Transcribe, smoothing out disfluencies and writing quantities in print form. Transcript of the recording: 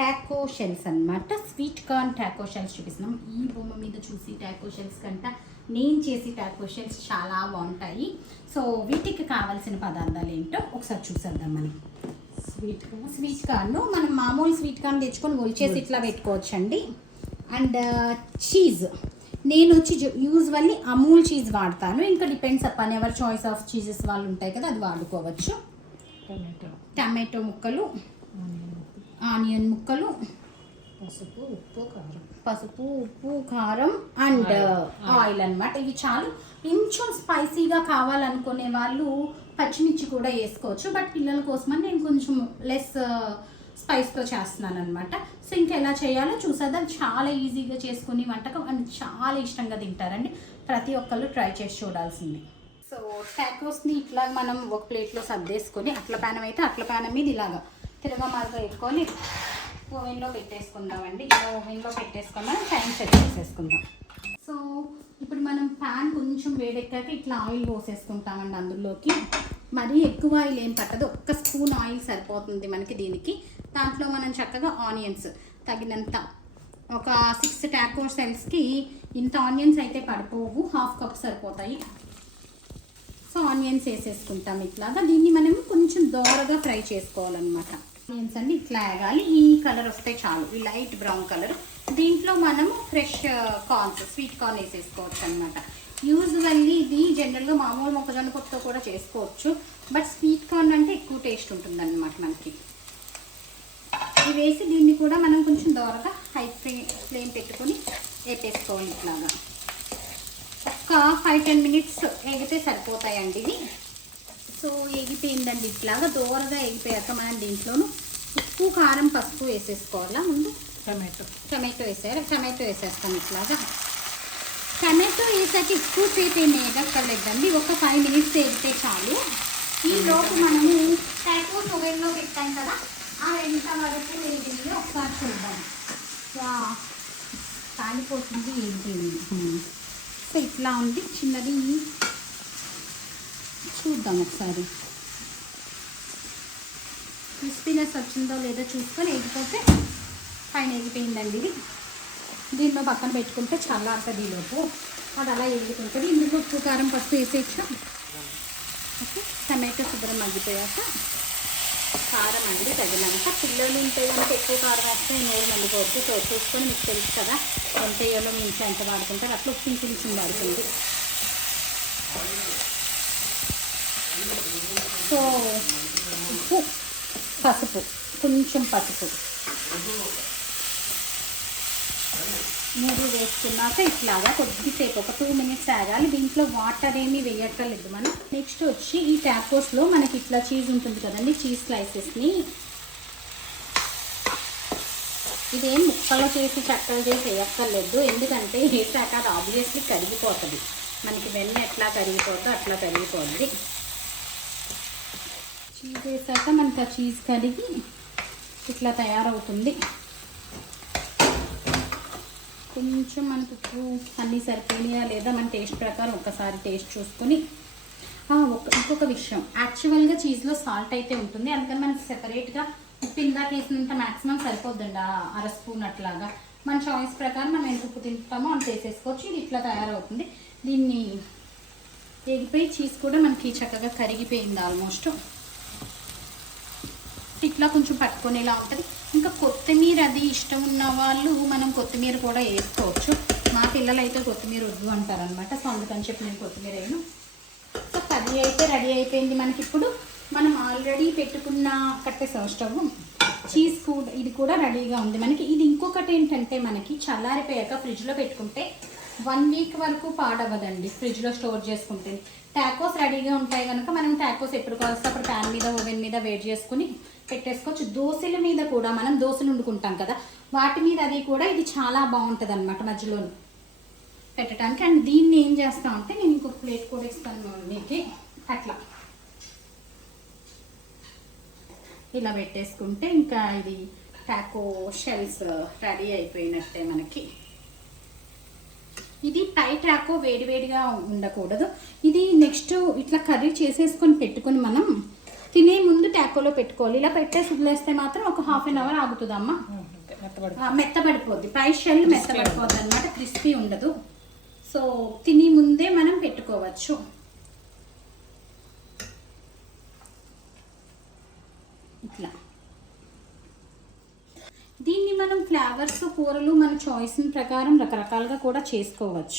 Taco shells అనమాట. Sweet corn Taco shells చూపిస్తున్నాం. ఈ బొమ్మ మీద చూసి టాకో షెల్స్ కంట నేను చేసి టాకో షెల్స్ చాలా బాగుంటాయి. సో వీటికి కావాల్సిన పదార్థాలు ఏంటో ఒకసారి చూసేద్దాం. మనం స్వీట్ కార్న్ మనం మామూలు స్వీట్ కార్న్ తెచ్చుకొని ఒలిచేసి ఇట్లా పెట్టుకోవచ్చు అండి. అండ్ చీజ్ నేను వచ్చి యూజువల్లీ అమూల్ చీజ్ వాడతాను. ఇంకా depends upon ever choice of cheeses వాళ్ళు ఉంటాయి కదా, అది వాడుకోవచ్చు. టమాటో ముక్కలు, ఆనియన్ ముక్కలు, పసుపు ఉప్పు కారం అండ్ ఆయిల్ అనమాట. ఇవి చాలు. కొంచెం స్పైసీగా కావాలనుకునే వాళ్ళు పచ్చిమిర్చి కూడా వేసుకోవచ్చు. బట్ పిల్లల కోసమని నేను కొంచెం లెస్ స్పైస్తో చేస్తున్నాను అనమాట. సో ఇంకా ఎలా చేయాలో చూసేద్దాం. చాలా ఈజీగా చేసుకుని వంటకం అండ్ చాలా ఇష్టంగా తింటారండి. ప్రతి ఒక్కళ్ళు ట్రై చేసి చూడాల్సింది. సో టాకోస్ని ఇట్లా మనం ఒక ప్లేట్లో సర్దేసుకొని అట్ల ప్యానం అయితే అట్ల ప్యానం మీద ఇలాగా తిరగమారుగా వేసుకొని ఓవెన్లో పెట్టేసుకుందామండి. ఓవెన్లో పెట్టేసుకున్నాం, టైం సెట్ చేసేసుకుందాం. సో ఇప్పుడు మనం ప్యాన్ కొంచెం వేడెక్కాక ఇట్లా ఆయిల్ పోసేసుకుంటామండి. అందులోకి మరీ ఎక్కువ ఆయిల్ ఏం పట్టదు, 1 స్పూన్ ఆయిల్ సరిపోతుంది మనకి దీనికి. దాంట్లో మనం చక్కగా ఆనియన్స్ తగినంత, ఒక 6 టాకో షెల్స్కి ఇంత ఆనియన్స్ అయితే పడిపోవు, 1/2 కప్ సరిపోతాయి. సో ఆనియన్స్ వేసేసుకుంటాం ఇట్లాగా. దీన్ని మనం కొంచెం దోరగా ఫ్రై చేసుకోవాలన్నమాట. ఆనియన్స్ అన్ని ఇట్లా వేగాలి. ఈ కలర్ వస్తే చాలు, ఈ లైట్ బ్రౌన్ కలర్. దీంట్లో మనము ఫ్రెష్ కార్న్స్, స్వీట్ కార్న్ వేసేసుకోవచ్చు అనమాట. యూజువల్లీ ఇది జనరల్గా మామూలు మొక్కజొన్న పొట్టుతో కూడా చేసుకోవచ్చు. బట్ స్వీట్ కార్న్ అంటే ఎక్కువ టేస్ట్ ఉంటుంది అనమాట మనకి. ఇవి వేసి దీన్ని కూడా మనం కొంచెం దోరగా హై ఫ్లేమ్ పెట్టుకొని వేపేసుకోవాలి ఇట్లాగా. ఒక 5-10 మినిట్స్ వేగితే సరిపోతాయండి ఇవి. సో ఎగిపోయిందండి ఇట్లాగా. దోరగా ఎగిపోయాక మనం దీంట్లోనూ ఉప్పు కారం పసుపు వేసేసుకోవాలా. ముందు టమాటో వేసేయాలి. టమాటో వేసేస్తాం ఇట్లాగా. టమాటో వేసాక ఎక్కువసేపు ఏమి వేగక్కర్లేదండి, ఒక 5 మినిట్స్ వేగితే చాలు. ఈ లోపు మనము టాకోస్ ఓవెన్లో పెట్టాం కదా, ఆ ఎంత వరకు వేగింది ఒకసారి చూద్దాం. కాలిపోతుంది ఏంటి. సో ఇట్లా ఉంది చిన్నది, చూద్దాం ఒకసారి. క్రిస్పీనెస్ వచ్చిందో లేదో చూసుకొని వేగిపోతే పైన వేగిపోయిందండి ఇది. దీనిలో పక్కన పెట్టుకుంటే చల్లారుతుంది ఈలోపు, అది అలా వేగుతుంటుంది. ఇందులో ఉప్పు కారం పసుపు వేసేయచ్చు. ఓకే, టమాటో శుభ్రం మగ్గిపోయాక కారం అండి తగినంత. పిల్లలు ఉంటే కనుక ఎక్కువ కారం వేస్తే నోరు మండిపోవచ్చు. సో చూసుకొని మీకు తెలుసు కదా ఎంత వేయాలో, మీ ఇంట్లో ఎంత వాడుకుంటారు అట్లా ఉప్పు కొంచెం వాడుతుంది. సో ఉప్పు పసుపు, కొంచెం పసుపు 3 వేసుకున్నాక ఇట్లాగా కొద్దిసేపు ఒక 2 మినిట్స్ ఆగాలి. దీంట్లో వాటర్ ఏమీ వేయక్కర్లేదు మనం. నెక్స్ట్ వచ్చి ఈ టాకోస్లో మనకి ఇట్లా చీజ్ ఉంటుంది కదండి, చీజ్ స్లైసెస్ని ఇదేం ముక్కలు చేసి చక్కలు చేసి వేయక్కర్లేదు. ఎందుకంటే వేసాక అది ఆబ్వియస్లీ కరిగిపోతుంది. మనకి వెన్న ఎట్లా కరిగిపోతుందో అట్లా కరిగిపోతుంది. చీజ్ వేసాక మనకి ఆ చీజ్ కరిగి ఇట్లా తయారవుతుంది. కొంచెం మనకు ఉప్పు అన్నీ సరిపోయినాయా లేదా మన టేస్ట్ ప్రకారం ఒక్కసారి టేస్ట్ చూసుకొని. ఇంకొక విషయం, యాక్చువల్గా చీజ్లో సాల్ట్ అయితే ఉంటుంది, అందుకని మనకి సెపరేట్గా ఉప్పు ఇందాక వేసినంత మ్యాక్సిమం సరిపోద్దండి, 1/2 స్పూన్ అట్లాగా. మన చాయిస్ ప్రకారం మనం ఎంత ఉప్పు తింటామో అంత వేసేసుకోవచ్చు. ఇది ఇట్లా తయారవుతుంది. దీన్ని వేగిపోయి చీజ్ కూడా మనకి చక్కగా కరిగిపోయింది ఆల్మోస్ట్. ఇట్లా కొంచెం పట్టుకునేలా ఉంటుంది. ఇంకా కొత్తిమీర అది ఇష్టం ఉన్న వాళ్ళు మనం కొత్తిమీర కూడా వేసుకోవచ్చు. మా పిల్లలు అయితే కొత్తిమీర వద్దు అంటారనమాట. సో అందుకని చెప్పి నేను కొత్తిమీర వేయను. సో కర్రీ అయితే రెడీ అయిపోయింది మనకి. ఇప్పుడు మనం ఆల్రెడీ పెట్టుకున్న కట్టేసాం స్టవ్. చీజ్ కూడా ఇది కూడా రెడీగా ఉంది మనకి. ఇది ఇంకొకటి ఏంటంటే మనకి చల్లారిపోయాక ఫ్రిడ్జ్లో పెట్టుకుంటే 1 వీక్ వరకు పాడవదండి ఫ్రిడ్జ్లో స్టోర్ చేసుకుంటే. టాకోస్ రెడీగా ఉంటాయి కనుక మనం టాకోస్ ఎప్పుడు కావాల్సి అప్పుడు ప్యాన్ మీద ఓవెన్ మీద వేడి చేసుకుని పెట్టేసుకోవచ్చు. దోశల మీద కూడా మనం దోశలు వండుకుంటాం కదా, వాటి మీద అది కూడా ఇది చాలా బాగుంటుంది అనమాట మధ్యలో పెట్టడానికి. అండ్ దీన్ని ఏం చేస్తామంటే నేను ఇంకొక ప్లేట్ కూడా ఇస్తాను మీకు. అట్లా ఇలా పెట్టేసుకుంటే ఇంకా ఇది టాకో షెల్స్ రెడీ అయిపోయినట్టే మనకి. ఇది టై టాకో వేడివేడిగా ఉండకూడదు. ఇది నెక్స్ట్ ఇట్లా కర్రీ చేసేసుకొని పెట్టుకొని మనం తినే ముందు టాకోలో పెట్టుకోవాలి. ఇలా పెట్టేసి వదిలేస్తే మాత్రం ఒక 1/2 అవర్ ఆగుతుందమ్మా. మెత్తబడిపోద్ది, పై షెల్ మెత్తబడిపోద్ది అనమాట, క్రిస్పీ ఉండదు. సో తిని ముందే మనం పెట్టుకోవచ్చు. ఇట్లా దీన్ని మనం ఫ్లేవర్స్ కూరలు మన చాయిస్ ప్రకారం రకరకాలుగా కూడా చేసుకోవచ్చు.